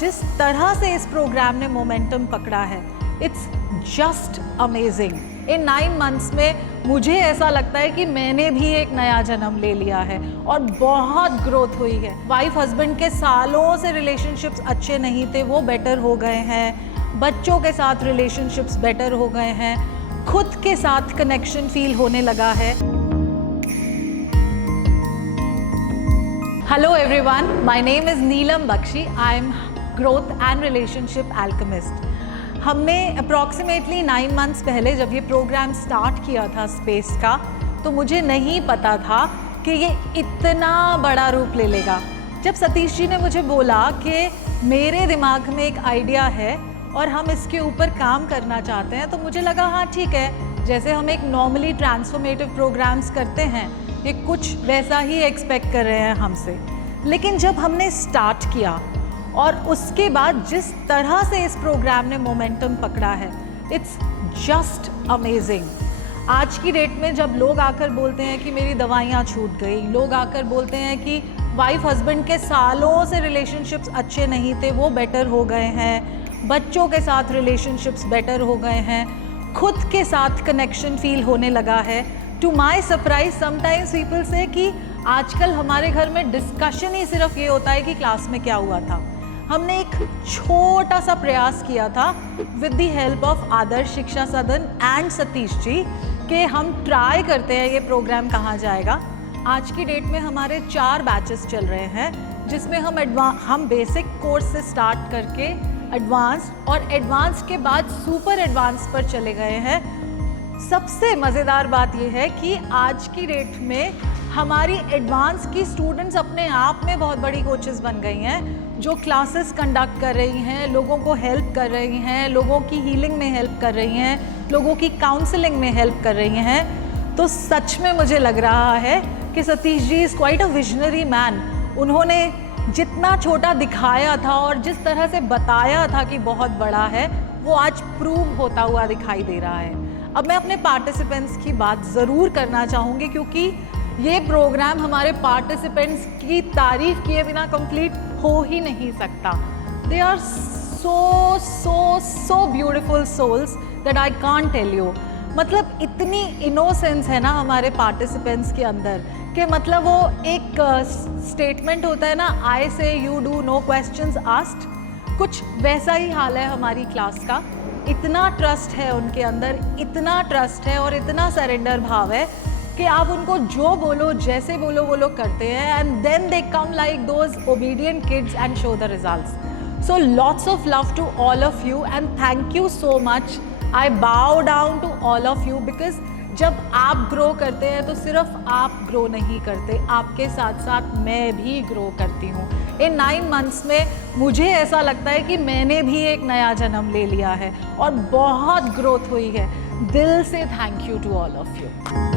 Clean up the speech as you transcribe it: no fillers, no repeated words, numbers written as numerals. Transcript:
जिस तरह से इस प्रोग्राम ने मोमेंटम पकड़ा है, it's just amazing. In 9 months में मुझे ऐसा लगता है कि मैंने भी एक नया जन्म ले लिया है और बहुत ग्रोथ हुई है। वाइफ हस्बैंड के सालों से रिलेशनशिप्स अच्छे नहीं थे, वो बेटर हो गए हैं। बच्चों के साथ रिलेशनशिप्स बेटर हो गए हैं। खुद के साथ कनेक्शन फील होने लगा है। Hello everyone, my name is Neelam Bakshi. I am growth and relationship alchemist. हमने अप्रॉक्सीमेटली 9 मंथ्स पहले जब ये प्रोग्राम स्टार्ट किया था स्पेस का, तो मुझे नहीं पता था कि ये इतना बड़ा रूप ले लेगा। जब सतीश जी ने मुझे बोला कि मेरे दिमाग में एक आइडिया है और हम इसके ऊपर काम करना चाहते हैं, तो मुझे लगा हाँ ठीक है, जैसे हम एक नॉर्मली ट्रांसफॉर्मेटिव प्रोग्राम्स करते हैं, ये कुछ वैसा ही एक्सपेक्ट कर रहे हैं हमसे। लेकिन जब हमने स्टार्ट किया और उसके बाद जिस तरह से इस प्रोग्राम ने मोमेंटम पकड़ा है, इट्स जस्ट अमेजिंग। आज की डेट में जब लोग आकर बोलते हैं कि मेरी दवाइयाँ छूट गई, लोग आकर बोलते हैं कि वाइफ हस्बैंड के सालों से रिलेशनशिप्स अच्छे नहीं थे, वो बेटर हो गए हैं। बच्चों के साथ रिलेशनशिप्स बेटर हो गए हैं। खुद के साथ कनेक्शन फील होने लगा है। To my surprise sometimes people say कि आजकल हमारे घर में डिस्कशन ही सिर्फ ये होता है कि क्लास में क्या हुआ था। हमने एक छोटा सा प्रयास किया था विद द हेल्प ऑफ आदर्श शिक्षा सदन एंड सतीश जी कि हम ट्राई करते हैं ये प्रोग्राम कहाँ जाएगा। आज की डेट में हमारे 4 बैचेस चल रहे हैं, जिसमें हम बेसिक कोर्स से स्टार्ट करके एडवांस और एडवांस के बाद सुपर एडवांस पर चले गए हैं। सबसे मज़ेदार बात यह है कि आज की डेट में हमारी एडवांस की स्टूडेंट्स अपने आप में बहुत बड़ी कोचेस बन गई हैं, जो क्लासेस कंडक्ट कर रही हैं, लोगों को हेल्प कर रही हैं, लोगों की हीलिंग में हेल्प कर रही हैं, लोगों की काउंसलिंग में हेल्प कर रही हैं। तो सच में मुझे लग रहा है कि Satish ji is quite a visionary man. उन्होंने जितना छोटा दिखाया था और जिस तरह से बताया था कि बहुत बड़ा है, वो आज प्रूव होता हुआ दिखाई दे रहा है। अब मैं अपने पार्टिसिपेंट्स की बात ज़रूर करना चाहूँगी, क्योंकि ये प्रोग्राम हमारे पार्टिसिपेंट्स की तारीफ़ किए बिना कंप्लीट हो ही नहीं सकता। They are so beautiful souls that I can't tell you. मतलब इतनी इनोसेंस है ना हमारे पार्टिसिपेंट्स के अंदर कि मतलब वो एक स्टेटमेंट होता है ना, I say you do no questions asked, कुछ वैसा ही हाल है हमारी क्लास का। इतना ट्रस्ट है उनके अंदर, इतना ट्रस्ट है और इतना सरेंडर भाव है कि आप उनको जो बोलो, जैसे बोलो, वो लोग करते हैं। And then they come like those obedient kids and show the results. So lots of love to all of you and thank you so much. I bow down to all of you because जब आप grow करते हैं तो सिर्फ आप grow नहीं करते, आपके साथ साथ मैं भी ग्रो करती हूँ। इन 9 मंथ्स में मुझे ऐसा लगता है कि मैंने भी एक नया जन्म ले लिया है और बहुत ग्रोथ हुई है। दिल से thank you to all of you.